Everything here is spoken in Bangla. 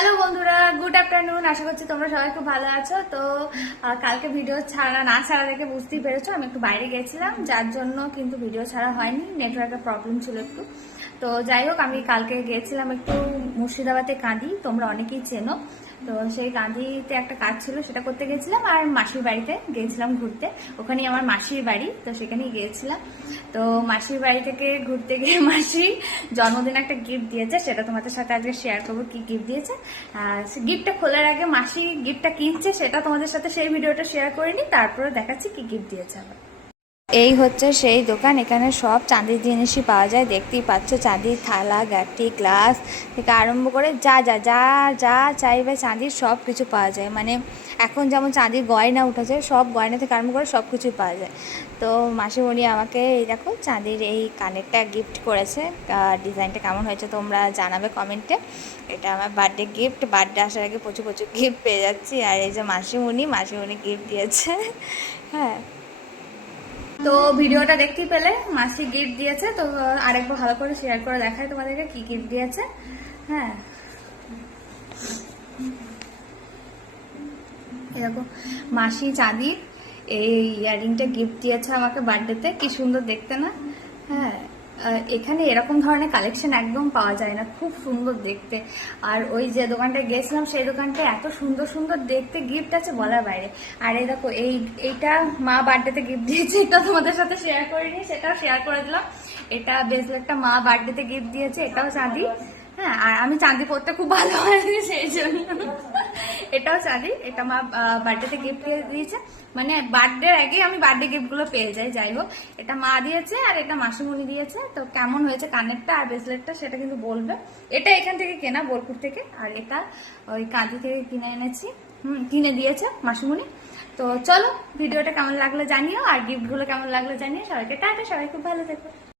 হ্যালো বন্ধুরা, গুড আফটারনুন। আশা করছি তোমরা সবাই খুব ভালো আছো। তো কালকে ভিডিও ছাড়া দেখে বুঝতেই পেরেছো আমি একটু বাইরে গেছিলাম, যার জন্য কিন্তু ভিডিও ছাড়া হয়নি, নেটওয়ার্কের প্রবলেম ছিল একটু। তো যাই হোক, আমি কালকে গিয়েছিলাম একটু মুর্শিদাবাদে কাঁদি, তোমরা অনেকেই চেনো। তো সেই কাঁদিতে একটা কাজ ছিল, সেটা করতে গেছিলাম। আর মাসির বাড়িতে গিয়েছিলাম ঘুরতে, ওখানেই আমার মাসির বাড়ি, তো সেখানেই গিয়েছিলাম। তো মাসির বাড়ি থেকে ঘুরতে গিয়ে মাসি জন্মদিনে একটা গিফট দিয়েছে, সেটা তোমাদের সাথে আজকে শেয়ার করবো কি গিফট দিয়েছে। গিফটটা খোলার আগে মাসি গিফটটা কিনছে, সেটা তোমাদের সাথে সেই ভিডিওটা শেয়ার করিনি, তারপরে দেখাচ্ছি কি গিফট দিয়েছে আবার। এই হচ্ছে সেই দোকান, এখানে সব চাঁদির জিনিসই পাওয়া যায়। দেখতেই পাচ্ছ, চাঁদির থালা, গাঁটি, গ্লাস থেকে আরম্ভ করে যা যা যা যা চাইবে চাঁদির সব কিছু পাওয়া যায়। মানে এখন যেমন চাঁদির গয়না উঠেছে, সব গয়না থেকে আরম্ভ করে সব কিছুই পাওয়া যায়। তো মাসিমণি আমাকে এই দেখো চাঁদির এই কানেরটা গিফট করেছে। ডিজাইনটা কেমন হয়েছে তোমরা জানাবে কমেন্টে। এটা আমার বার্থডে গিফট, বার্থডে আসার আগে প্রচুর প্রচুর গিফট পেয়ে যাচ্ছি। আর এই যে মাসিমণি গিফট দিয়েছে। হ্যাঁ, তো ভিডিওটা দেখতেই পেলে মাসি গিফট দিয়েছে। তো আরেকবার ভালো করে শেয়ার করে দেখাই তোমাদেরকে কি গিফট দিয়েছে। হ্যাঁ, এরকম মাসি চাঁদির এই ইয়াররিংটা গিফট দিয়েছে আমাকে বার্থডেতে। কি সুন্দর দেখতে না? হ্যাঁ, এখানে এরকম ধরনের কালেকশন একদম পাওয়া যায় না, খুব সুন্দর দেখতে। আর ওই যে দোকানটায় গেছিলাম, সেই দোকানটায় এত সুন্দর সুন্দর দেখতে গিফট আছে বলার বাইরে। আর এই দেখো, এইটা মা বার্থডেতে গিফট দিয়েছে, এটা তোমাদের সাথে শেয়ার করিনি, সেটাও শেয়ার করে দিলাম। এটা ব্রেসলেটটা মা বার্থডেতে গিফট দিয়েছে, এটাও চাঁদি। হ্যাঁ, আর আমি চাঁদি পরতে খুব ভালোবাসি, সেই জন্য এটাও চাঁদি। এটা মা বার্থডেতে গিফট দিয়েছে, মানে বার্থডে আগে আমি বার্থডে গিফট গুলো পেয়ে যাই। যাই হোক, এটা মা দিয়েছে আর এটা মাসিমণি দিয়েছে। তো কেমন হয়েছে কানেরটা আর ব্রেসলেটটা সেটা কিন্তু বলবে। এটা এখান থেকে কেনা, বোলপুর থেকে। আর এটা ওই কাঁদি থেকে কিনে এনেছি, কিনে দিয়েছে মাসিমণি। তো চলো, ভিডিওটা কেমন লাগলো জানিও, আর গিফট গুলো কেমন লাগলো জানিও। সবাইকে টাটা, সবাই খুব ভালো থেকো।